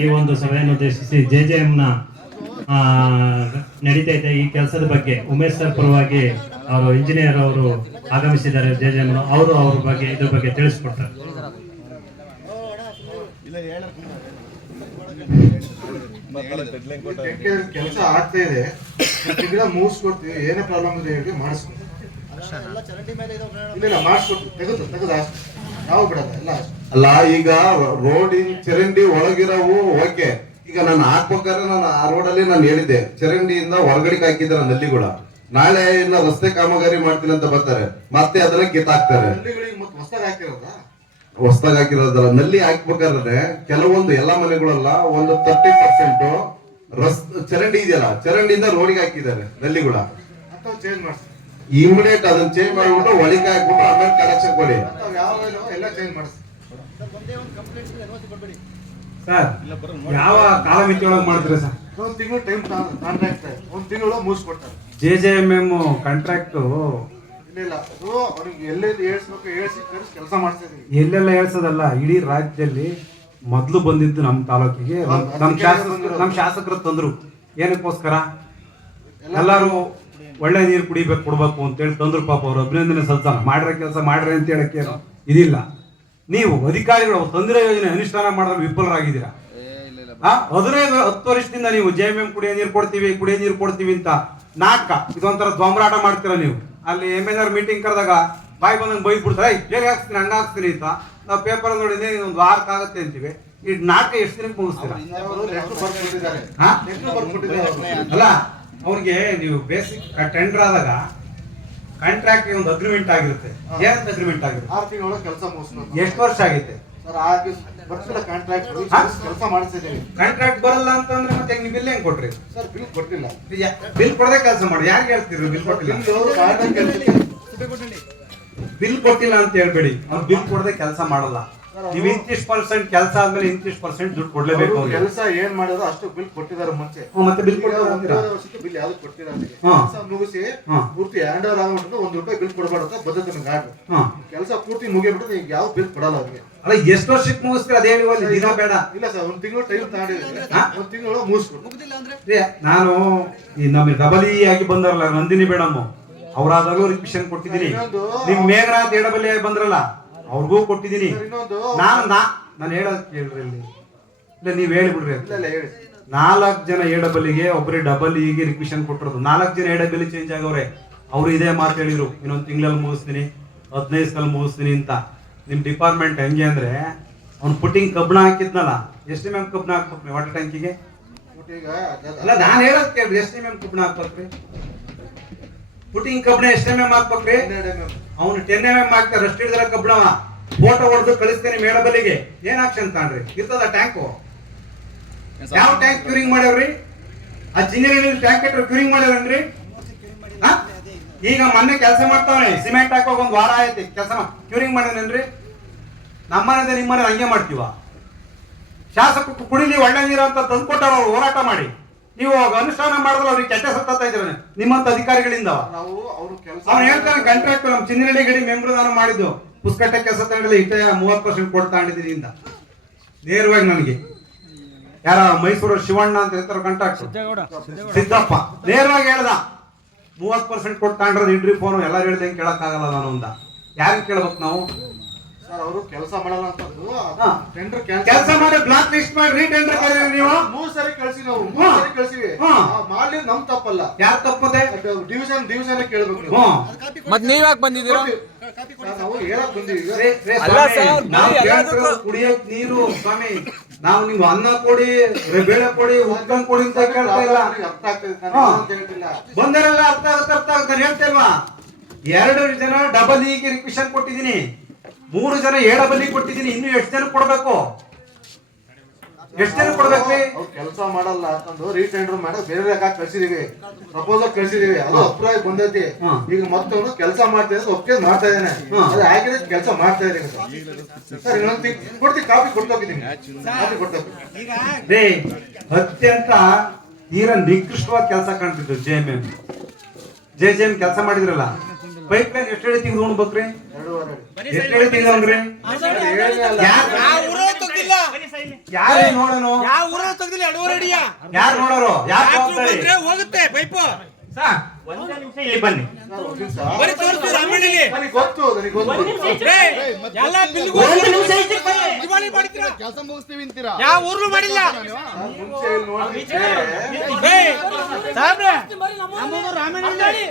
ಈ ಒಂದು ಸಭೆಯನ್ನು ಉದ್ದೇಶಿಸಿ JJM ನಡೀತಾ ಇದೆ. ಈ ಕೆಲಸದ ಬಗ್ಗೆ ಉಮೇಶ್ ಸರ್ ಪರವಾಗಿ ಅವರು ಇಂಜಿನಿಯರ್ ಅವರು ಆಗಮಿಸಿದ್ದಾರೆ. JJM ಅವರು ಅವ್ರ ಬಗ್ಗೆ ಇದ್ರ ಬಗ್ಗೆ ತಿಳಿಸ್ಕೊಡ್ತಾರೆ. ಕೆಲಸ ಆಗ್ತಾ ಇದೆ, ಮುಗಿಸ್ಕೊಡ್ತೀವಿ. ಏನೇ ಪ್ರಾಬ್ಲಮ್ ಇದೆ ಹೇಳಿ ಮಾಡಿಸ್ಕೊಡ್ತೀವಿ. ಇಲ್ಲ ಮಾಡಿಸ್ಕೊಡ್ತೀವಿ, ತೆಗೆದು ಯಾವ ಬಿಡಲ್ಲ ಎಲ್ಲ ಅಲ್ಲ. ಈಗ ರೋಡಿನ ಚರಂಡಿ ಒಳಗಿರವು ಓಕೆ. ಈಗ ನಾನು ಹಾಕ್ಬೇಕಾದ್ರೆ ನಾನು ಆ ರೋಡಲ್ಲಿ ನಾನು ಹೇಳಿದ್ದೆ, ಚರಂಡಿಯಿಂದ ಹೊರಗಡೆಗೆ ಹಾಕಿದ್ರ ನಲ್ಲಿ ಕೂಡ ನಾಳೆ ಇನ್ನ ರಸ್ತೆ ಕಾಮಗಾರಿ ಮಾಡ್ತೀನಿ ಅಂತ ಬರ್ತಾರೆ, ಮತ್ತೆ ಅದನ್ನ ಕಿತ್ತಾಕ್ತಾರೆ. ಹೊಸದಾಗಿ ಹಾಕಿರೋದಲ್ಲ, ನಲ್ಲಿ ಹಾಕ್ಬೇಕಾದ್ರೆ ಕೆಲವೊಂದು ಎಲ್ಲಾ ಮನೆಗಳಲ್ಲ, ಒಂದು 30% ಚರಂಡಿ ಇದೆಯಲ್ಲ, ಚರಂಡಿಯಿಂದ ರೋಡಿಗೆ ಹಾಕಿದ್ದಾರೆ ನಲ್ಲಿಗಳ. ಇಮಿಡಿಯೇಟ್ ಅದನ್ನ ಚೇಂಜ್ ಮಾಡ್ಬಿಟ್ಟು ಒಳಗೆ ಹಾಕ್ಬಿಟ್ಟು ಆಮೇಲೆ ಕನೆಕ್ಷನ್ ಕೊಡಿ. ಸರ್ ಯಾವ ಕಾಲಮಿತಿ ಒಳಗೆ ಮಾಡ್ತೀರಾ ಸರ್? ಒಂದು ತಿಂಗಳು ಟೈಮ್ ಕಾಂಟ್ರಾಕ್ಟ್, ಒಂದು ತಿಂಗಳು ಮುಗಿಸ್ಕೊಡ್ತಾರೆ. JJM ಕಾಂಟ್ರಾಕ್ಟ್ ಇಲ್ಲ, ಅದು ಅವ್ರಿಗೆ ಎಲ್ಲೆಲ್ಲಿ ಹೇಳ್ಸ್ಬೇಕು ಹೇಳ್ಸಿ ಕೆಲಸ ಮಾಡ್ತಾ ಇದೀವಿ. ಎಲ್ಲೆಲ್ಲ ಹೇಳ್ಸೋದಲ್ಲ, ಇಡೀ ರಾಜ್ಯದಲ್ಲಿ ಮೊದ್ಲು ಬಂದಿದ್ದು ನಮ್ಮ ತಾಲೂಕಿಗೆ ನಮ್ಮ ಶಾಸಕರು ತಂದ್ರು. ಏನಕ್ಕೋಸ್ಕರ? ಎಲ್ಲಾರು ಒಳ್ಳೆ ನೀರು ಕೊಡ್ಬೇಕು ಅಂತೇಳಿ ತಂದ್ರು. ಪಾಪ ಅವ್ರು ಅಭಿನಂದನೆ ಸಲ್ತಾನ, ಮಾಡ್ರೆ ಕೆಲಸ ಮಾಡ್ರಿ ಅಂತ ಹೇಳಕ್ಕೆ ಇದಿಲ್ಲ. ನೀವು ಅಧಿಕಾರಿಗಳು ತಂದಿರೋ ಯೋಜನೆ ಅನುಷ್ಠಾನ ಮಾಡೋದು ವಿಫಲರಾಗಿದ್ದೀರಾ. 10 ವರ್ಷದಿಂದ ನೀವು JMM ಕುಡಿಯೋ ನೀರು ಕೊಡ್ತೀವಿ ಅಂತ ಇದೊಂಥರ ದ್ವಂಬರಾಟ ಮಾಡ್ತೀರಾ ನೀವು. ಅಲ್ಲಿ MLR ಮೀಟಿಂಗ್ ಕರೆದಾಗ ಬಾಯಿ ಬಂದಂಗೆ ಬೈದ್ ಬಿಡ್ತಾರೆ, ಹೇಗೆ ಹಾಕ್ಸ್ತೀನಿ ಹಂಗ ಹಾಕ್ಸ್ತೀನಿ ಅಂತ. ನಾವು ಪೇಪರ್ ನೋಡಿದ್ರೆ ಒಂದು ವಾರಕ್ಕಾಗತ್ತೆ ಅಂತೀವಿ. ಈ ನಾಟಕ ಎಷ್ಟು ದಿನಕ್ಕೆ ಮುಗಿಸ್ತೀರಾ? ಅಲ್ಲ, ಅವ್ರಿಗೆ ನೀವು ಬೇಸಿಕ್ ಟೆಂಡರ್ ಆದಾಗ ಕಾಂಟ್ರಾಕ್ಟ್ ಒಂದು ಅಗ್ರಿಮೆಂಟ್ ಆಗಿರುತ್ತೆ. ಏನಂತ ಅಗ್ರಿಮೆಂಟ್ ಆಗಿರುತ್ತೆ? 6 ತಿಂಗಳ ಕೆಲಸ ಮುಗಿಸ್ಬೇಕು. ಎಷ್ಟು ವರ್ಷ ಆಗೈತೆ ಸರ್? ಕಾಂಟ್ರಾಕ್ಟ್ ಕೆಲಸ ಮಾಡಿಸಿದ್ದೀವಿ. ಕಾಂಟ್ರಾಕ್ಟ್ ಬರಲ್ಲ ಅಂತಂದ್ರೆ ಮತ್ತೆ ನೀವು ಬಿಲ್ ಹೆಂಗ್ ಕೊಟ್ರಿ ಸರ್? ಬಿಲ್ ಕೊಟ್ಟಿಲ್ಲ. ಬಿಲ್ ಕೊಡದೆ ಕೆಲಸ ಮಾಡಿ. ಯಾರಿಗೆ ಹೇಳ್ತೀರಿ ಬಿಲ್ ಕೊಟ್ಟಿಲ್ಲ? ಬಿಲ್ ಕೊಟ್ಟಿಲ್ಲ ಅಂತ ಹೇಳ್ಬೇಡಿ. ಅವ್ರು ಬಿಲ್ ಕೊಡದೆ ಕೆಲಸ ಮಾಡಲ್ಲ. ನೀವು ಇಂತಿಷ್ಟು % ಕೆಲಸ ಆದ್ಮೇಲೆ ಇಂತಿಷ್ಟು % ದುಡ್ಡು ಕೊಡ್ಲೇಬೇಕು. ಕೆಲಸ ಏನ್ ಮಾಡೋದು ಅಷ್ಟು ಬಿಲ್ ಕೊಟ್ಟಿದ್ದಾರೆ ಮುಂಚೆ. ಮತ್ತೆ ಬಿಲ್ ಬಿಲ್ ಯಾವ್ದು ಕೊಟ್ಟಿಲ್ಲ. ಮುಗಿಸಿ ಪೂರ್ತಿ ಹ್ಯಾಂಡ್ ಓವರ್ ಆಗ್ಬಿಟ್ಟು ₹1 ಬಿಲ್ ಕೊಡಬಾರ್ದು ಅಂತ ಬದ್ಧತೆ ಕೆಲಸ ಪೂರ್ತಿ ಮುಗಿಬಿಟ್ಟು ಈಗ ಯಾವ ಬಿಲ್ ಕೊಡಲ್ಲ ಅವ್ರಿಗೆ. ಅಲ್ಲ, ಎಷ್ಟು ವರ್ಷಕ್ಕೆ ಮುಗಿಸ್ತೀರ ಅದೇ ಹೇಳುವಲ್ಲಿ ದಿನ ಬೇಡ. ಇಲ್ಲ ಸರ್, 1 ತಿಂಗಳು ಟೈಮ್ ತಗೊಂಡಿದ್ದೀವಿ. 1 ತಿಂಗಳು ಮುಗಿಸ್ಕೊಡು. ನಾನು ಈ ನಮಗೆ ಡಬಲಿ ಆಗಿ ಬಂದಾರಲ್ಲ ನಂದಿನಿ ಮೇಡಮ್, ಅವರಾದಾಗೂ ರಿಕ್ವೆಷನ್ ಕೊಟ್ಟಿದ್ದೀನಿ. ನಿಮ್ ಮೇಘನಾಥ್ ಎಡಬಲಿ ಆಗಿ ಬಂದ್ರಲ್ಲ, ಅವ್ರಿಗೂ ಕೊಟ್ಟಿದ್ದೀನಿ. ನಾನು ಹೇಳೋದು ಕೇಳ್ರಿ. ಇಲ್ಲಿ ಇಲ್ಲ, ನೀವ್ ಹೇಳಿಬಿಡ್ರಿ. 4 ಜನ ಎಡಬಲಿಗೆ ಒಬ್ಬರೇ ಡಬಲ್ ಈಗ ರಿಕ್ವೆಷನ್ ಕೊಟ್ಟಿರೋದು. 4 ಜನ ಎಡಬಲಿ ಚೇಂಜ್ ಆಗವ್ರೆ. ಅವ್ರು ಇದೇ ಮಾತು ಹೇಳಿದ್ರು, ಇನ್ನೊಂದು ತಿಂಗಳಲ್ಲಿ ಮುಗಿಸ್ತೀನಿ, 15 ದಿವಸದಲ್ಲಿ ಮುಗಿಸ್ತೀನಿ ಅಂತ. ನಿಮ್ ಡಿಪಾರ್ಟ್ಮೆಂಟ್ ಹೆಂಗೆ ಅಂದ್ರೆ, ಅವ್ನು ಪುಟ್ಟಿಂಗ್ ಕಬ್ಬಣ ಹಾಕಿದ್ನಲ್ಲ, ಎಷ್ಟು MM ಕಬ್ಬಣ ಹಾಕ್ಬೇಕ್ರಿ ವಾಟರ್ ಟ್ಯಾಂಕಿಗೆ? ಅಲ್ಲ, ನಾನು ಹೇಳೋದು ಕೇಳ್ರಿ, ಎಷ್ಟು MM ಕಬ್ಬಣ ಹಾಕ್ಬೇಕ್ರಿ? ಪುಟ್ಟಿಂಗ್ ಕಬ್ಬಣ ಎಷ್ಟು MM ಹಾಕ್ಬೇಕ್ರಿ? ಅವ್ನು 10 MM ಹಾಕ್ತಾರೆ. ಅಷ್ಟು ಹಿಡಿದ್ರ ಕಬ್ಬಣವ ಫೋಟೋ ಹೊಡೆದು ಕಳಿಸ್ತೇನೆ ಮೇಡಬಲಿಗೆ. ಏನ್ ಆಕ್ಷನ್ ತಾಣ್ರಿ? ಇರ್ತದ ಟ್ಯಾಂಕು? ಯಾವ ಟ್ಯಾಂಕ್ ಕ್ಯೂರಿಂಗ್ ಮಾಡ್ಯಾವ್ರಿ? ಆ ಜಿನಿಯರಿಂಗ್ ಟ್ಯಾಂಕ್ ಕ್ಯೂರಿಂಗ್ ಮಾಡ್ಯಾರನ್ರಿ? ಈಗ ಮೊನ್ನೆ ಕೆಲಸ ಮಾಡ್ತಾವನೆ, ಸಿಮೆಂಟ್ ಹಾಕೋಗ 1 ವಾರ ಆಯ್ತು ಕೆಲಸ ಕ್ಯೂರಿಂಗ್ ಮಾಡ್ಯಾನೇನ್ರಿ? ನಮ್ಮನೆ ನಿಮ್ಮನೆ ಹಂಗೆ ಮಾಡ್ತೀವ? ಶಾಸಕರು ಕುಡಿಲಿ ಒಳ್ಳೆ ನೀರು ಅಂತ ತಂದ್ಕೊಟ್ಟಾರ, ಅವ್ರು ಹೋರಾಟ ಮಾಡಿ. ನೀವು ಅನುಷ್ಠಾನ ಮಾಡಿದ್ರೆ ಅವ್ರಿಗೆ ಕೆಟ್ಟ ಸತ್ತ ಇದ್ರೆ ನಿಮ್ಮಂತ ಅಧಿಕಾರಿಗಳಿಂದ. ಅವ್ನು ಹೇಳ್ತಾನೆ ಕಾಂಟ್ರಾಕ್ಟ್ ನಮ್ಮ ಚಿನ್ನಹಳ್ಳಿ ಗಡಿ ಮೆಂಬರ್ದಾನ ಮಾಡಿದ್ದು ಪುಸ್ತಕಟ್ಟೆ ಕೆಲಸ ತಗೊಂಡಿಲ್ಲ, ಇಟ್ಟ 30% ಕೊಡ್ತಾಂಡಿದ್ದೀನಿ ಇಂದ ನೇರವಾಗಿ ನನಗೆ. ಯಾರ ಮೈಸೂರು ಶಿವಣ್ಣ ಅಂತ ಹೇಳ್ತಾರ ಕಾಂಟ್ರಾಕ್ಟ್, ಸಿದ್ದಪ್ಪ ನೇರವಾಗಿ ಹೇಳ್ದ 30% ಕೊಡ್ತಾಂಡ್ರದ್ ಇಡ್ರಿ ಫೋನು. ಎಲ್ಲಾರು ಹೇಳ್ದಂಗೆ ಕೇಳಕ್ಕಾಗಲ್ಲ ನಾನು ಅಂದ. ಯಾರಿಗೆ ಕೇಳ್ಬೇಕು ನಾವು? ಅವರು ಕೆಲಸ ಮಾಡಲ್ಲ ಅಂತಂದು ಟೆಂಡರ್ ಕೆಲಸ ಮಾಡಿ ಬ್ಲಾಕ್ ಲಿಸ್ಟ್ ಮಾಡಿ ರೀಟೆಂಡರ್ ಕರೀರಿ. ನೀವು 3 ಸರಿ ಕಳಿಸಿ, ನಾವು 3 ಸರಿ ಕಳಿಸಿವಿ. ಮಾಡ್ಲಿ ನಮ್ ತಪ್ಪಲ್ಲ. ಯಾರು ತಪ್ಪದೆ? ಡಿವಿಷನ್ ಕೇಳಬೇಕು ನೀವು. ಮತ್ತೆ ನೀವ್ ಯಾಕೆ ಬಂದಿದ್ದೀರಾ? ನಾವು ಹೇಳಕ್ ಬಂದಿವಿ. ಕುಡಿಯಕ್ ನೀರು ಸ್ವಾಮಿ, ನಾವು ನೀವು ಅನ್ನ ಕೊಡಿ, ಬೇಳೆ ಕೊಡಿ, ಉದ್ಕನ್ ಕೊಡಿ ಅಂತ ಕೇಳ್ತಾ ಇಲ್ಲ. ಅರ್ಥ ಆಗ್ತದೆ ಬಂದರೆಲ್ಲ ಅರ್ಥ ಆಗುತ್ತೆ ಹೇಳ್ತಾ ಇಲ್ವಾ? 2 ಜನ ಡಬಲ್ ಇಗೆ ರಿಕ್ವೆಷನ್ ಕೊಟ್ಟಿದ್ದೀನಿ, 3 ಜನ ಎಡಬಲಿ ಕೊಟ್ಟಿದ್ದೀನಿ. ಇನ್ನು ಎಷ್ಟು ಜನ ಕೊಡ್ಬೇಕು? ಎಷ್ಟು ಜನ ಕೊಡ್ಬೇಕ್ರಿ? ಕೆಲಸ ಮಾಡಲ್ಲ ಅಂತಂದು ರೀಟೆಂಡರ್ ಮಾಡಿ ಬೇರೆ ಕಳ್ಸಿದೀವಿ, ಪ್ರಪೋಸಲ್ ಕಳ್ಸಿದೀವಿ. ಅದು ಅಭಿಪ್ರಾಯ ಬಂದೈತಿ. ಈಗ ಮತ್ತೊಂದು ಕೆಲಸ ಮಾಡ್ತಾ ಇದ್ರೆ ಒಪ್ಪಿಗೆ ಮಾಡ್ತಾ ಇದ್ದೇನೆ, ಅದು ಹಾಕಿದ್ರೆ ಕೆಲಸ ಮಾಡ್ತಾ ಇದ್ದೀನಿ ಸರ್. ಇನ್ನೊಂದು ಕೊಡ್ತೀವಿ, ಕಾಪಿ ಕೊಟ್ಟೋಗಿದ್ದೀನಿ, ಕಾಪಿ ಕೊಟ್ಟೋಗಿ. ಅತ್ಯಂತ ತೀರ ನಿಕೃಷ್ಟವಾದ ಕೆಲಸ ಕಾಣ್ತಿದ್ದು JJM ಕೆಲಸ ಮಾಡಿದ್ರಲ್ಲ. ಪೈಪ್ ಲೈನ್ ಎಷ್ಟು ಹೇಳಿ ತಿಂಗಳು ನೋಡ್ಬೇಕ್ರಿ? 2.5 ಎಷ್ಟು ಹೇಳಿ ತಿಂಗಳಂದ್ರಿ? ಯಾರೇ ನೋಡೋಣ? ಯಾವ ಎರಡೂವರೆ ಅಡಿಯ ಯಾರು ನೋಡೋರು? ಯಾರು ಬಂದ್ರೆ ಹೋಗುತ್ತೆ ಪೈಪು. ಒಂದೇ ನಿಮಿಷ ಇಲ್ಲಿ ಬನ್ನಿ. ಬರೀ ತೋರಿಸ್ತು ರಾಮಣ್ಣಲ್ಲಿ. ನನಗೆ ಗೊತ್ತು. ಎಲ್ಲ ಬಿಲ್ಗೂ ದಿವಾಳಿ ಮಾಡ್ತೀರಾ? ಕೆಲಸ ಮುಗಿಸ್ತೀವಿ ಅಂತೀರಾ? ಯಾವ ಊರ್ಲು ಮಾಡಿಲ್ಲ. ಮುಂಚೆ ಇಲ್ಲಿ ನೋಡಿದ್ರೆ ಸಾಹೇಬ್ರೆ ನಮ್ಮದು ರಾಮಣ್ಣಲ್ಲಿ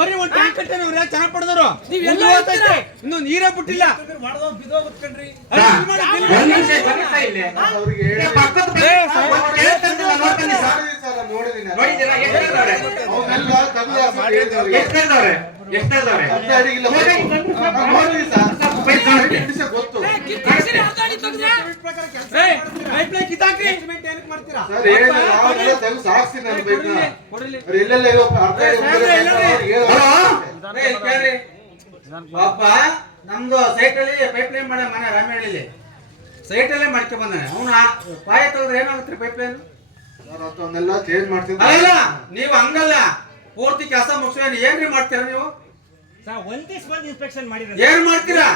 ಬರೀ ಒಂದು ಟ್ಯಾಂಕ್ ಕಟ್ಟೇನೆ ಇವ್ರು ಚೆನ್ನಾಗಿ ಪಡೆದವರು. ಇನ್ನು ನೀರೇ ಬಿಟ್ಟಿಲ್ಲ. ಅವ್ರಿಗೆ ಗೊತ್ತು. ಸಾಕ್ಸಿ ನನ್ನ ಬೈಕ್ ಎಲ್ಲೆಲ್ಲ ಪಾಪ ನಮ್ದು ಸೈಟ್ ಅಲ್ಲಿ ಪೈಪ್ ಲೈನ್ ಮಾಡ ಮನೆ ರಾಮೇಳಿಲಿ ಸೈಟ್ ಅಲ್ಲೇ ಮಾಡ್ಕೊಂಡ್ ಬಂದಾನೆ. ಅವನು ಪಾಯ ತೆಗೆದ್ರೆ ಏನಾಗುತ್ತೆ ಪೈಪ್ ಲೈನ್? ಅದನ್ನೆಲ್ಲ ಚೇಂಜ್ ಮಾಡ್ತೀನಿ. ಅಲ್ಲ ನೀವು ಹಂಗಲ್ಲ, ಪೂರ್ತಿ ಕೆಲಸ ಮುಗಿಸ್ಕೊಂಡು ಏನ್ರಿ ಮಾಡ್ತೀರಾ ನೀವು? ಏನ್ ಮಾಡ್ತೀರಾ?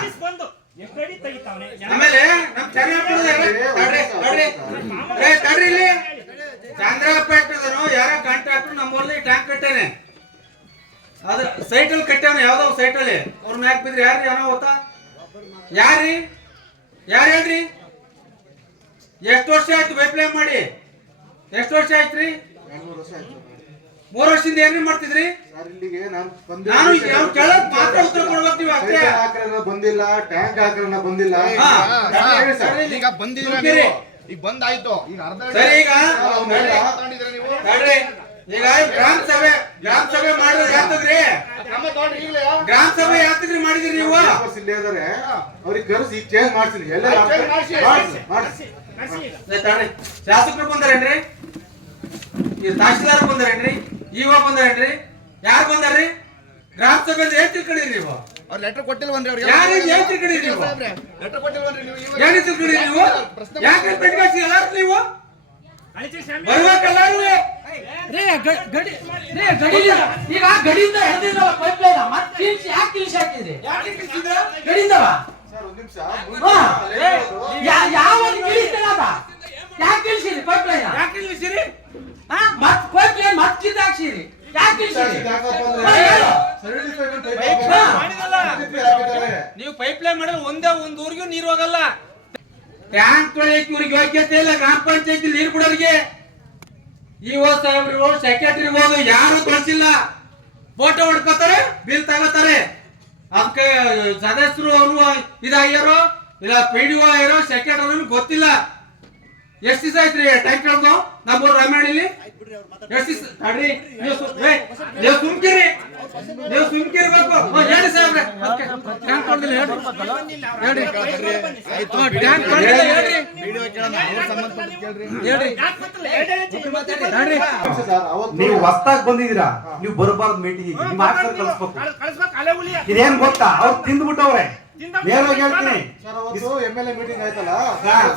ಆಮೇಲೆ ನಮ್ ತಡ್ರಿ ಇಲ್ಲಿ ಚಂದ್ರಪೇಟದನು ಯಾರ ಕಾಂಟ್ರಾಕ್ಟರ್ ನಮ್ಮಲ್ಲಿ ಟ್ಯಾಂಕ್ ಕಟ್ಟೇನೆ. ಅದ ಸೈಟ್ ಅಲ್ಲಿ ಕಟ್ಟಾನ, ಯಾವ್ದೋ ಸೈಟ್ ಅಲ್ಲಿ. ಅವ್ರ ಮ್ಯಾಕ್ ಬಿದ್ರಿ ಯಾರ್ರಿ ಏನೋ ಗೊತ್ತಾ? ಯಾರು ಹೇಳ್ರಿ? ಎಷ್ಟು ವರ್ಷ ಆಯ್ತು ಪೈಪ್ ಲೈನ್ ಮಾಡಿ? ಎಷ್ಟು ವರ್ಷ ಆಯ್ತ್ರಿ? 3 ವರ್ಷದಿಂದ ಏನ್ರಿ ಮಾಡ್ತಿದ್ರಿ? ನಾನು ಕೇಳಕ್ ಮಾತ್ರ ಉತ್ತರ ಕೊಡ್ಬೇಕು. ಅಷ್ಟೇ ಬಂದಿಲ್ಲ, ಟ್ಯಾಂಕ್ ಹಾಕ್ರನ್ನ ಬಂದಿಲ್ಲ. ಈಗ ಬಂದಿದ್ರ ನೀವು, ಈಗ ಬಂದಾಯ್ತು. ಈಗ ಅರ್ಧ ಸರಿ, ಈಗ ಈಗ ಗ್ರಾಮ ಸಭೆ ಮಾಡಿದ್ರೆ ಯಾತದ್ರಿ? ಗ್ರಾಮ ಸಭೆ ಯಾತದ್ರಿ ಮಾಡಿದ್ರಿ ನೀವು? ಇಲ್ಲೇ ಇದಾರೆ, ಅವ್ರಿಗೆ ಕರೆಸಿ ಈಗ ಚೇಂಜ್ ಮಾಡ್ತೀನಿ. ಎಲ್ಲ ಶಾಸಕರು ಬಂದಾರೇನ್ರಿ? ತಹಶೀಲ್ದಾರ್ ಬಂದಾರೇನ್ರಿ? ಇವ ಬಂದಾರೇನ್ರಿ? ಯಾರು ಬಂದಾರ್ರಿ? ಗ್ರಾಮ ಸಭೆ ಅಂದ್ರೆ ಏನ್ ತಿಳ್ಕೊಂಡಿರಿ ನೀವು? ಅವ್ರ ಲೆಟರ್ ಕೊಟ್ಟಿಲ್ವನ್ರಿ ಅವ್ರಿಗೆ? ಯಾರು ಏನ್ ತಿಳ್ಕೊಂಡಿರಿ ನೀವು? ಲೆಟರ್ ಕೊಟ್ಟಿಲ್ವನ್ರಿ ನೀವು? ಏನ್ ತಿಳ್ಕೊಂಡಿರಿ ನೀವು? ಯಾಕೆ ಬೆಟ್ಕಾಸಿ ಎಲ್ಲಾರು ನೀವು ಬರ್ಬೇಕಲ್ಲ? ಈಗ ಗಡಿಯಿಂದ ಹಿಡಿದಿದ್ದಲ್ಲ ಪೈಪ್ ಲೈನ್ ಮತ್ತೆ ಯಾಕೆ ಕಿಲ್ಸಿ ಹಾಕಿದ್ರಿ? ಗಡಿಯಿಂದವ ಯಾವ ಯಾಕೆ ಕಿಲ್ಸಿರಿ ಪೈಪ್ ಲೈನ್? ಯಾಕೆ ನಿಲ್ಲಿಸಿರಿ? ಮತ್ ಪೈಪ್ ಲೈನ್ ಮತ್ ಕಿತ್ತು ಹಾಕ್ಸಿರಿ. ಯಾಕೆ ಕಿಲ್ಸಿರಿ? ನೀವು ಪೈಪ್ ಲೈನ್ ಮಾಡಿದ್ರೆ ಒಂದ್ ಊರಿಗೂ ನೀರು ಹೋಗಲ್ಲ. ಟ್ಯಾಂಕ್ ತೊಳೆಯಕ್ಕೆ ಇವ್ರಿಗೆ ಯೋಗ್ಯತೆ ಇಲ್ಲ. ಗ್ರಾಮ ಪಂಚಾಯತಿ ನೀರು ಕೊಡೋರಿಗೆ ಇಒ ಸಾಹೇಬ್ರು, ಸೆಕ್ರೆಟರಿ ಹೋದ್ರು ಯಾರು ಕಳ್ಸಿಲ್ಲ. ಫೋಟೋ ಹೊಡ್ಕೋತಾರೆ, ಬಿಲ್ ತಗೋತಾರೆ. ಅದಕ್ಕೆ ಸದಸ್ಯರು ಅವರು ಇದಾಗ್ಯಾರೋ ಇಲ್ಲ PDO ಆಗ್ಯಾರೋ ಸೆಕ್ರೆಟರಿ ಗೊತ್ತಿಲ್ಲ. ಎಷ್ಟು ದಿವಸ ಆಯ್ತ್ರಿ ಟ್ಯಾಂಕ್ ಹೇಳ್ದು ನಮ್ಮೂರು ರಾಮಾಯಣಲ್ಲಿ? ಎಷ್ಟು ದಿವಸ ತಡ್ರಿ, ನೀವು ಸುಮ್ಕಿರಿ, ನೀವು ಸುಮ್ಕಿರ್ಬೇಕು. ಹೇಳಿ ಸಾಹೇಬ್ರೆ, ಟ್ಯಾಂಕ್ ಹೊಡೆದಿಲ್ಲ ಹೇಳ್ರಿ. ನೀವು ಹೊಸ್ತಾಗಿ ಬಂದಿದ್ದೀರಾ, ನೀವು ಬರಬಾರ್ದು ಮೀಟಿಂಗ್. ಕಳಿಸ್ಬೇಕು. ಇದೇನ್ ಗೊತ್ತಾ? ಅವ್ರು ತಿಂದ್ಬಿಟ್ಟವ್ರೆ. ನೇರವಾಗಿ ಹೇಳ್ತೀನಿ, MLA ಮೀಟಿಂಗ್ ಆಯ್ತಲ್ಲ,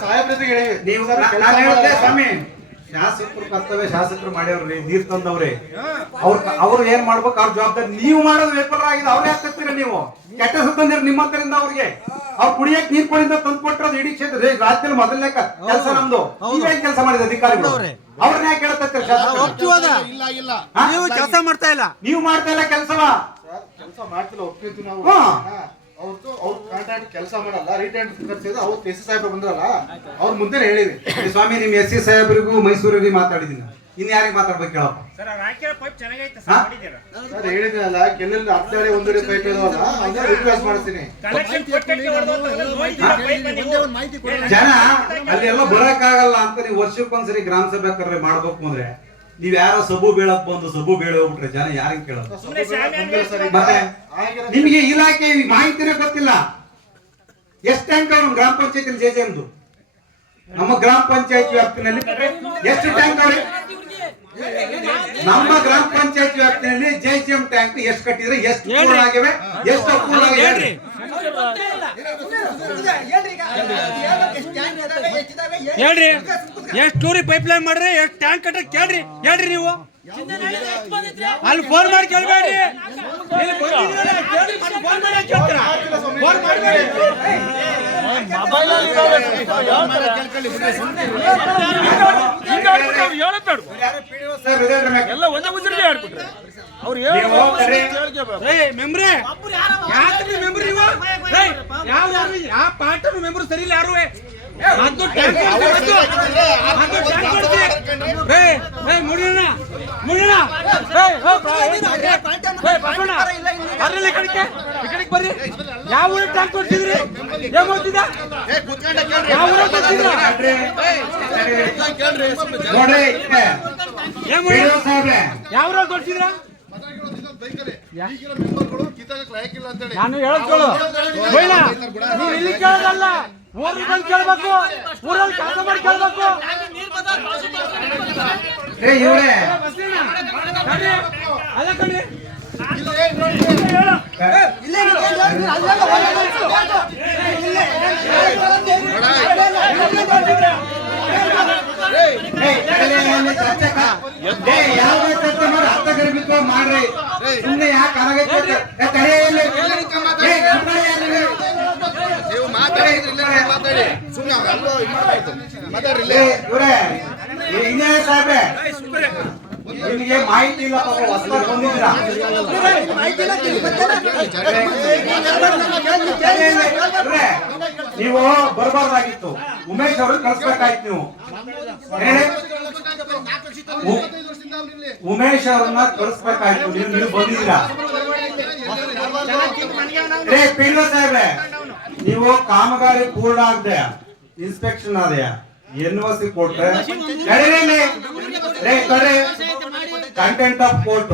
ಸಾಹೇಬ್ರಿಗೆ ನೀವು ನಾನು ಹೇಳಿದೆ ಸ್ವಾಮಿ, ಶಾಸಕರು ಕರ್ತವ್ಯ ಶಾಸಕರು ಮಾಡ್ಯವ್ರಿ, ನೀರ್ ತಂದವ್ರೆ. ಅವ್ರು ಏನ್ ಮಾಡ್ಬೇಕು, ಅವ್ರ ಜವಾಬ್ದಾರಿ. ನೀವು ಮಾಡೋದು ವೇಪರ್ ಆಗಿದೆ, ಅವ್ರೇ ಹಾಕ್ತೀರ. ನೀವು ಕೆಟ್ಟ ಬಂದಿರ ನಿಮ್ಮ ಹತ್ತರಿಂದ ಅವ್ರಿಗೆ. ಅವ್ರು ಕುಡಿಯಕ್ ನೀರ್ ಕೊಡಿಂದ ತಂದು ಕೊಟ್ಟರೆ ಇಡೀ ಕ್ಷೇತ್ರ ರಾಜ್ಯದಲ್ಲಿ ಮೊದಲನೇ ಕೆಲಸ ನಮ್ದು. ನೀವೇನ್ ಕೆಲಸ ಮಾಡಿದ ಅಧಿಕಾರಿಗಳು? ಅವ್ರನ್ನ ಯಾಕೆ ಕೇಳ್ತಾರೆ? ನೀವು ಕೆಲಸ ಮಾಡ್ತಾ ಇಲ್ಲ. ನೀವು ಮಾಡ್ತಾ ಇಲ್ಲ ಕೆಲಸವ? ಕೆಲಸ ಮಾಡ್ತಿಲ್ಲ, ಒಪ್ಪಿರ್ತೀವಿ ನಾವು. ಅವ್ರದ್ದು ಅವ್ರ ಕಾಂಟ್ರಾಕ್ಟ್ ಕೆಲಸ ಮಾಡಲ್ಲ, ರಿಟೈರ್ಡ್ ಕರ್ಸಿದ್ರೆ ಅವ್ರು SC ಸಾಹೇಬ್ರು ಬಂದ್ರಲ್ಲ, ಅವ್ರ ಮುಂದೆ ಹೇಳಿವಿ. ಸ್ವಾಮಿ, ನಿಮ್ SC ಸಾಹೇಬ್ರಿಗೂ ಮೈಸೂರಿಗೆ ಮಾತಾಡಿದೀನಿ. ಇನ್ ಯಾರಿಗೆ ಮಾತಾಡ್ಬೇಕು ಕೇಳಪ್ಪ? ಸರ್ ಹೇಳಿದ್ನಲ್ಲ, ಕೆಲಲ್ಲಿ 10 ಅಡಿ 1 ಅಡಿ ಪೈಪ್ ಇದಾವಲ್ಲ, ಅದನ್ನ ರಿಕ್ವೆಸ್ಟ್ ಮಾಡ್ತೀನಿ. ಜನ ಅಲ್ಲೆಲ್ಲ ಬರಕ್ಕಾಗಲ್ಲ ಅಂತ ನೀವು ವರ್ಷಕ್ಕೊಂದ್ಸರಿ ಗ್ರಾಮ ಸಭೆ ಕರ್ರೆ ಮಾಡ್ಬೇಕು ಅಂದ್ರೆ ನೀವ್ ಯಾರೋ ಸಬು ಬೀಳಕ್ ಬಂದು ಸಬು ಬೀಳ್ ಹೋಗ್ಬಿಟ್ರೆ ಜನ ಯಾರಿಗೆ ಕೇಳೋದು? ಮತ್ತೆ ನಿಮ್ಗೆ ಇಲಾಖೆ ಮಾಹಿತಿನೇ ಗೊತ್ತಿಲ್ಲ. ಎಷ್ಟು ಟ್ಯಾಂಕ್ ಅವ್ರು ಗ್ರಾಮ ಪಂಚಾಯತಿ JJMದು? ನಮ್ಮ ಗ್ರಾಮ ಪಂಚಾಯತ್ ವ್ಯಾಪ್ತಿನಲ್ಲಿ ಎಷ್ಟು ಟ್ಯಾಂಕ್ ಅವ್ರಿ? ನಮ್ಮ ಗ್ರಾಮ ಪಂಚಾಯತ್ ವ್ಯಾಪ್ತಿಯಲ್ಲಿ JJM ಟ್ಯಾಂಕ್ ಎಷ್ಟು ಕಟ್ಟಿದ್ರೆ, ಎಷ್ಟು ಪೂರ್ಣ ಆಗಿವೆ, ಎಷ್ಟು ಅಪೂರ್ಣ ಆಗಿವೆ? ಹೇಳ್ರಿ, ಎಷ್ಟು ಟೂರಿ ಪೈಪ್ ಲೈನ್ ಮಾಡ್ರಿ, ಎಷ್ಟು ಟ್ಯಾಂಕ್ ಕಟ್ಟ ಕೇಳ್ರಿ. ಹೇಳ್ರಿ, ನೀವು ಅಲ್ಲಿ ಫೋನ್ ಮಾಡಿ ಕೇಳ್ಬೇಡ್ರಿ. ಫೋನ್ ಮಾಡಿ ಕೇಳ್ತೀರಾ? ಫೋನ್ ಮಾಡಬೇಡಿ. ಎಲ್ಲ ಒಂದೇ ಮುದ್ರಿಗೆ ಆಡ್ಬಿಟ್ರೆ ಅವ್ರು ಮೆಂಬ್ರೇ ಮೆಂಬರ್ ಯಾವ ಪಾರ್ಟಿ ಮೆಂಬರ್ ಸರಿ ಇಲ್ಲ ಯಾರು ಬರ್ರಿ ಯಾವ ಊರಿಗೆ ಟ್ಯಾಂಕ್ ಕೊಡ್ತಿದ್ರಿ ಏನ್ ಮಾಡ್ತಿದ್ದ ಯಾವ ಊರಿಗೆ ಕೊಡ್ತಿದ್ರ ಯಾವ ಊರಾಗ ಕೊಡ್ತಿದ್ರ ನಾನು ಹೇಳೋದು ನೀವು ಇಲ್ಲಿ ಕೇಳೋದಲ್ಲ ಊರಿಗೆ ಬಂದು ಕೇಳ್ಬೇಕು ಊರಲ್ಲಿ ಕೆಲಸ ಮಾಡಿ ಕೇಳ್ಬೇಕು ಅಲ್ಲ ಕಣ್ರಿ ಮಾಡ್ರಿ ಸುಮ್ಮನೆ ಯಾಕೆ ಇಂಜಿನಿಯರ್ ಸಾಹೇಬ್ರೆ ನಿಮಗೆ ಮಾಹಿತಿ ಇಲ್ಲ ಪಾಪ ಹೊಸದಾಗಿ ಬಂದಿದ್ದೀರಾ ನೀವು ಬರಬಾರ್ದಾಗಿತ್ತು ಉಮೇಶ್ ಅವರು ಕಳಿಸ್ಬೇಕಾಯ್ತು ನೀವು ಉಮೇಶ್ ಅವ್ರನ್ನ ಕಳಿಸ್ಬೇಕಾಯ್ತು ನೀವು ಬಂದಿದ್ದೀರಾ ಪಿಲ್ಲೋ ಸಾಹೇಬ್ರೆ ನೀವು ಕಾಮಗಾರಿ ಪೂರ್ಣ ಆಗದೆ ಇನ್ಸ್ಪೆಕ್ಷನ್ ಆದ NOC ಕೊಟ್ರೆ ಕಂಟೆಂಟ್ ಆಫ್ ಕೋರ್ಟ್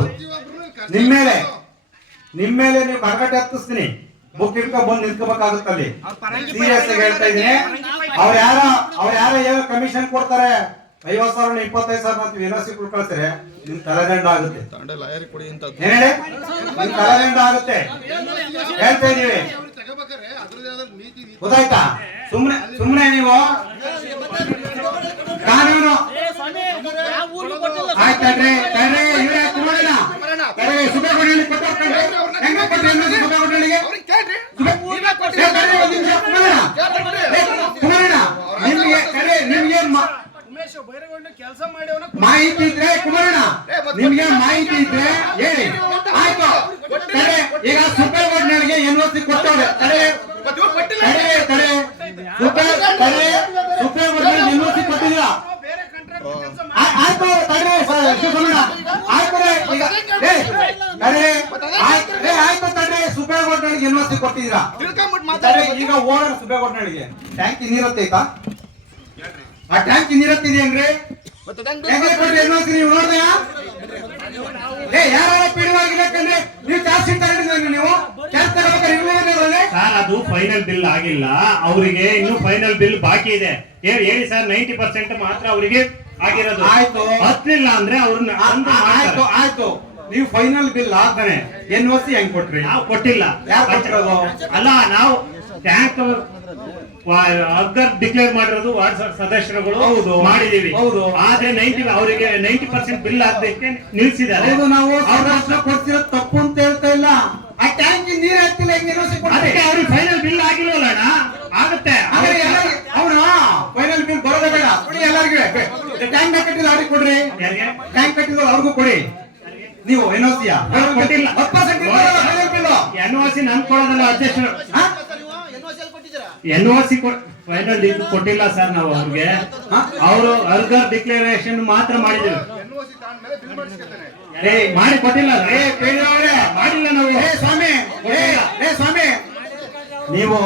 ನಿಮ್ಮ ಮೇಲೆ ನೀವು ಕರ್ಕಟೆ ಹತ್ತಿಸ್ತೀನಿ ಬುಕ್ ಇಟ್ಕೊಂಡ್ ಬಂದು ನಿಂತ್ಕೋಬೇಕಾಗುತ್ತಲ್ಲಿ ಸೀರಿಯಸ್ ಆಗಿ ಹೇಳ್ತಾ ಇದೀನಿ ಅವ್ರ ಯಾರ ಏನೋ ಕಮಿಷನ್ ಕೊಡ್ತಾರೆ 50,000 25,000 ನೀವು NOC ಕಳ್ಸಿದ್ರೆ ನಿಮ್ ತಲೆದಂಡ ಆಗುತ್ತೆ ಏನ್ ಹೇಳಿ ನಿಮ್ ತಲೆದಂಡ ಆಗುತ್ತೆ ಹೇಳ್ತಾ ಇದೀವಿ ಗೊತ್ತಾಯ್ತಾ ಸುಮ್ನೆ ನೀವು ಕಾನೂನು ಆಯ್ತಲ್ರಿ ಸುಬ್ರಹ್ಮಣ್ಯ ನಿಮ್ಗೆ ಮಾಹಿತಿ ಇದ್ರೆ ಕುಮಾರಣ್ಣ ನಿಮ್ಗೆ ಮಾಹಿತಿ ಇದ್ರೆ ಹೇಳಿ ಆಯ್ತು ಈಗ ಸುಬ್ರಹ್ಮಣ್ಯನಿಗೆ NOC ಕೊಟ್ಟವ್ರೆ ಸುಬ್ರಹ್ಮಣ್ಯ NOC ಕೊಟ್ಟಿದ್ದೀರಾ ಆಯ್ತು ಆಯ್ತು ತಡ್ರಿ ಸುಬ್ರಹ್ಮಣ್ಯನಿಗೆ NOC ಕೊಟ್ಟಿದ್ದೀರಾ ಈಗ ಓನರ್ ಸುಬ್ರಹ್ಮಣ್ಯನಿಗೆ ಟ್ಯಾಂಕ್ ನೀರತ್ತೈತಾ ಆ ಟ್ಯಾಂಕ್ ನೀರತ್ತಿದೆಯನ್ರಿ NOC ನೀವು ನೋಡ್ದೆಯಾ ಯಾರು ಪಿಡುವಾಗಿರ್ಬೇಕಂದ್ರೆ ನೀವು ಜಾಸ್ತಿ ತಗೊಂಡಿದ್ರೆ ನೀವು ಸರ್ ಅದು ಫೈನಲ್ ಬಿಲ್ ಆಗಿಲ್ಲ ಅವರಿಗೆ ಇನ್ನು ಫೈನಲ್ ಬಿಲ್ ಬಾಕಿ ಇದೆ ಹೇಳಿ ಸರ್ 90% ಮಾತ್ರ ಅವರಿಗೆ ಆಗಿರೋದು ಆಯ್ತು ಹತ್ತಲಿಲ್ಲ ಅಂದ್ರೆ ಅವ್ರನ್ನ ಆಯ್ತು ನೀವು ಫೈನಲ್ ಬಿಲ್ ಆಗ್ತಾನೆ NOC ಹೆಂಗ್ ಕೊಟ್ರಿ ನಾವು ಕೊಟ್ಟಿಲ್ಲ ಯಾರು ಕೊಟ್ಟಿರೋದು ಅಲ್ಲ ನಾವು ಟ್ಯಾಂಕ್ ಡಿಕ್ಲೇರ್ ಮಾಡಿರೋದು ವಾರ್ಡ್ ಸದಸ್ಯರುಗಳು ಮಾಡಿದೀವಿ ಆದ್ರೆ ಅವರಿಗೆ 90% ಬಿಲ್ ಆಗದಕ್ಕೆ ನಿಲ್ಸಿದ್ದಾರೆ ನಾವು ಕೊಡ್ತಿರೋದು ತಪ್ಪು ಅಂತ ಹೇಳ್ತಾ ಇಲ್ಲ ಆ ಟ್ಯಾಂಕ್ ನೀರ್ ಹಾಕ್ತಿಲ್ಲ ಅದಕ್ಕೆ ಅವ್ರಿಗೆ ಫೈನಲ್ ಬಿಲ್ ಆಗಿಲ್ವಲ್ಲ ಅಣ್ಣ ಆಗುತ್ತೆ ಅವನು ಫೈನಲ್ ಬಿಲ್ ಬರೋದೇ ಬೇಡ ಕೊಡಿ ಎಲ್ಲರಿಗೂ ಟ್ಯಾಂಕ್ ಕಟ್ಟಿಲ್ಲ ಅವ್ರಿಗೆ ಕೊಡ್ರಿ ಟ್ಯಾಂಕ್ ಕಟ್ಟಿಲ್ಲ ಅವ್ರಿಗೂ ಕೊಡಿ ನೀವು NOC ಕೊಟ್ಟಿಲ್ಲ 10% NOC ನನ್ ಕೊಡೋದಲ್ಲ ಅಧ್ಯಕ್ಷರು NOC ಫೈನಲ್ ಕೊಟ್ಟಿಲ್ಲ ಸರ್ ನಾವು ಅವ್ರಿಗೆ ಅವರು ಅರ್ಗರ್ ಡಿಕ್ಲರೇಷನ್ ಮಾತ್ರ ಮಾಡಿದ್ದೇವೆ ಮಾಡಿ ಕೊಟ್ಟಿಲ್ಲ ಮಾಡಿಲ್ಲ ನಾವು ಸ್ವಾಮಿ ನೀವು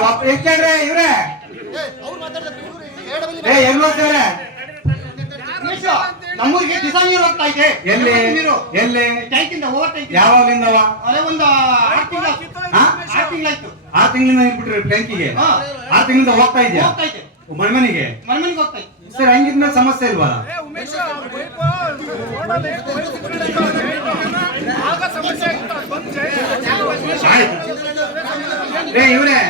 ನಾವು ಇವ್ರೆ NOC ಅವರೇ ನಮ್ಮೂರಿಗೆ ದಿಸಾ ನೀರು ಹೋಗ್ತಾ ಇದೆ ಎಲ್ಲಿ ಟ್ಯಾಂಕಿಂದ ಓವರ್ ಟ್ಯಾಂಕ್ ಯಾವಾಗ್ಲಿಂದವ ಅದೇ ಒಂದು 6 ತಿಂಗಳಾಯ್ತು 6 ತಿಂಗಳಿಂದ ನಿಂತ್ಬಿಟ್ರಿ ಟ್ಯಾಂಕಿಗೆ 6 ತಿಂಗಳಿಂದ ಹೋಗ್ತಾ ಇದೆಯಾ ಮನೆಗೆ ಹೋಗ್ತಾ ಇದೆ ಸರ್ ಹಂಗಿದ್ಮೇಲೆ ಸಮಸ್ಯೆ ಇಲ್ವಾ ಇವ್ರೆ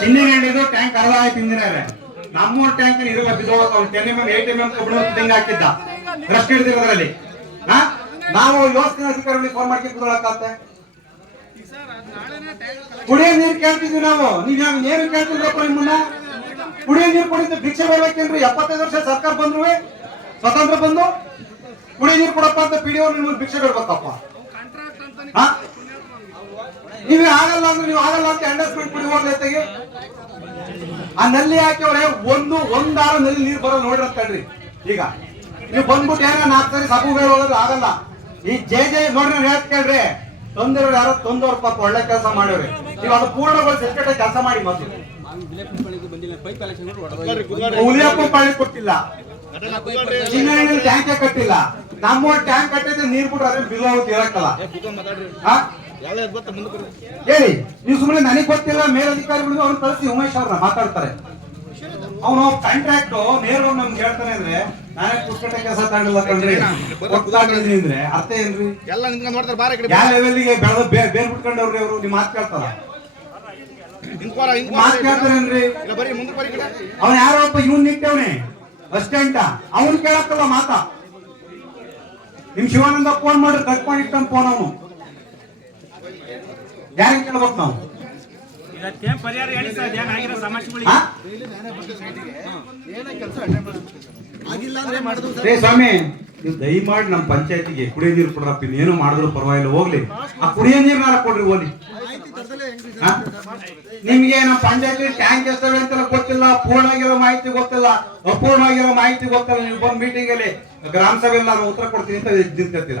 ಚಿನ್ನಿಗೆ ಟ್ಯಾಂಕ್ ಅರ್ಧ ಆಯ್ತು ಇಂಜಿನಿಯರ್ ನಮ್ಮೂರ್ ಟ್ಯಾಂಕ್ ಇರಲ್ಲ ಬಿದ್ದೋಗ 10 mm 8 mm ಕಬ್ಬಣ ತಿಂಗ್ ಹಾಕಿದ್ದ ರಸ್ಟ್ ಹಿಡಿದಿರೋದ್ರಲ್ಲಿ ನಾವು ಯೋಚನೆ ಅಧಿಕಾರಿಗಳಿಗೆ ಫೋನ್ ಮಾಡ್ಕೊಂಡು ಕೂತ್ಕೊಳ್ಳೋಕ್ಕಾಗತ್ತೆ ಕುಡಿಯೋ ನೀರು ಕೇಳ್ತಿದ್ವಿ ನಾವು, ನೀವ್ ಏನು ಕೇಳ್ತಿದ್ರಪ್ಪ ನಿಮ್ಮನ್ನ? ಕುಡಿಯೋ ನೀರು ಕೊಡಿದ್ದು ಭಿಕ್ಷೆ ಬೇಡಬೇಕೇನ್ರಿ? 75 ವರ್ಷ ಸರ್ಕಾರ ಬಂದ್ರು, ಸ್ವತಂತ್ರ ಬಂದು ಕುಡಿಯೋ ನೀರು ಕೊಡಪ್ಪ ಅಂತ ಪಿಡಿಒ ನಿಮ್ಗೆ ಭಿಕ್ಷೆ ಬೇಡ್ಬೇಕಪ್ಪ? ನೀವೇ ಆಗಲ್ಲ ಅಂದ್ರೆ ನೀವು ಆಗಲ್ಲ ಅಂತ ಅಂಡರ್ಸ್ಟ್ಯಾಂಡ್ ಬಿಡಿ ಹೋಗ್ಲೈತೆಗೆ. ಆ ನಲ್ಲಿ ಹಾಕಿವ್ರೆ, ಒಂದಾರು ನಲ್ಲಿ ನೀರು ಬರೋ ನೋಡಿರತ್ತಲ್ರಿ. ಈಗ ನೀವು ಬಂದ್ಬಿಟ್ಟು ಏನೋ 4 ಸರಿ ಸಬೂಗಳು ಹೋಗೋದು ಆಗಲ್ಲ. ಈ ಜೆ ನೋಡ್ರಿ ಹೇಳ್ತ ಕೇಳ್ರಿ, ತೊಂದರೆಗಳು ಯಾರೋ ತೊಂದವ್ರ ಪಾಪ ಒಳ್ಳೆ ಕೆಲಸ ಮಾಡ್ಯವ್ರಿ. ನೀವು ಅದು ಪೂರ್ಣಗೊಳಿಸಿ ಎಷ್ಟೇ ಕೆಲಸ ಮಾಡಿ. ಮೊದಲು ಹುಲಿಯಪ್ಪ ಪಾಳಿ ಕೊಟ್ಟಿಲ್ಲ, ಚಿನ್ನ ಟ್ಯಾಂಕ್ ಕಟ್ಟಿಲ್ಲ. ನಮ್ಮ ಟ್ಯಾಂಕ್ ಕಟ್ಟಿದ್ರೆ ನೀರ್ ಬಿಟ್ರೆ ಅದೇ ಬಿಲ್ ಆಗುತ್ತೆ ಇರಕ್ಕಲ್ಲ. ಹೇಳಿ ನೀವು ಸುಮ್ಮನೆ ನನಗೆ ಗೊತ್ತಿಲ್ಲ ಮೇಲಧಿಕಾರಿಗಳು ಅವ್ರನ್ನ ಕಳಿಸಿ ಉಮೇಶ್ ಅವ್ರನ್ನ ಮಾತಾಡ್ತಾರೆ. ಅವನು ಕಾಂಟ್ರಾಕ್ಟ್ ನೇರವಾಗಿ ನಮ್ಗೆ ಹೇಳ್ತಾನೆ ಅಂದ್ರೆ ನಾನೇ ಪುಸ್ತಕ ಕೆಲಸ ತಗೊಂಡಿಲ್ಲ ಕಂಡ್ರಿ ಗೊತ್ತಾಗಿದ್ದೀನಿ ಅಂದ್ರೆ ಅರ್ಥ ಏನ್ರಿ? ಎಲ್ಲ ನಿಂತ್ಕೊಂಡು ನೋಡ್ತಾರೆ ಬಾರ ಕಡೆ ಯಾವ ಲೆವೆಲ್ಗೆ ಬೆಳೆದ ಬೇರ್ ಬಿಟ್ಕೊಂಡವ್ರಿ ಅವರು. ನಿಮ್ ಮಾತು ಕೇಳ್ತಾರ, ಮಾತು ಕೇಳ್ತಾರೇನ್ರಿ? ಬರೀ ಮುಂದೆ ಬರೀ ಕಡೆ ಅವ್ನ ಯಾರಪ್ಪ ಇವನ್ ನಿಂತವನೇ ಅಸ್ಟೆಂಟ, ಅವನ್ ಕೇಳಕ್ಕಲ್ಲ ಮಾತಾ. ನಿಮ್ ಶಿವಾನಂದ ಫೋನ್ ಮಾಡ್ರಿ, ಕಟ್ಕೊಂಡಿಟ್ಟ ಫೋನ್ ಅವನು ಯಾರಿಗೆ ಕೇಳ್ಬೇಕು ನಾವು? ಪರಿಹಾರ ಹೇಳಿ ಸರ್, ಏನಾಗಿರೋ ಸಮಸ್ಯೆಗಳು ರೇ ಸ್ವಾಮಿ, ನೀವು ದಯಮಾಡಿ ನಮ್ಮ ಪಂಚಾಯತಿಗೆ ಕುಡಿಯೋ ನೀರು ಕೊಡ್ರಪ್ಪ. ಇನ್ನೇನು ಮಾಡಿದ್ರು ಪರವಾಗಿಲ್ಲ, ಹೋಗ್ಲಿ. ಆ ಕುಡಿಯೋ ನೀರ್ನಾರ ಕೊಡ್ರಿ ಹೋಗ್ಲಿ. ನಿಮ್ಗೆ ನಮ್ಮ ಪಂಚಾಯತಿ ಟ್ಯಾಂಕ್ ಎಷ್ಟವೆ ಅಂತ ಗೊತ್ತಿಲ್ಲ, ಪೂರ್ಣ ಆಗಿರೋ ಮಾಹಿತಿ ಗೊತ್ತಿಲ್ಲ, ಅಪೂರ್ಣ ಆಗಿರೋ ಮಾಹಿತಿ ಗೊತ್ತಿಲ್ಲ. ನೀವು ಬಂದ್ ಮೀಟಿಂಗ್ ಅಲ್ಲಿ ಗ್ರಾಮ ಸಭೆಯಲ್ಲಿ ನಾನು ಉತ್ತರ ಕೊಡ್ತೀನಿ ಅಂತ ನಿಂತಿರ್ತೀರ.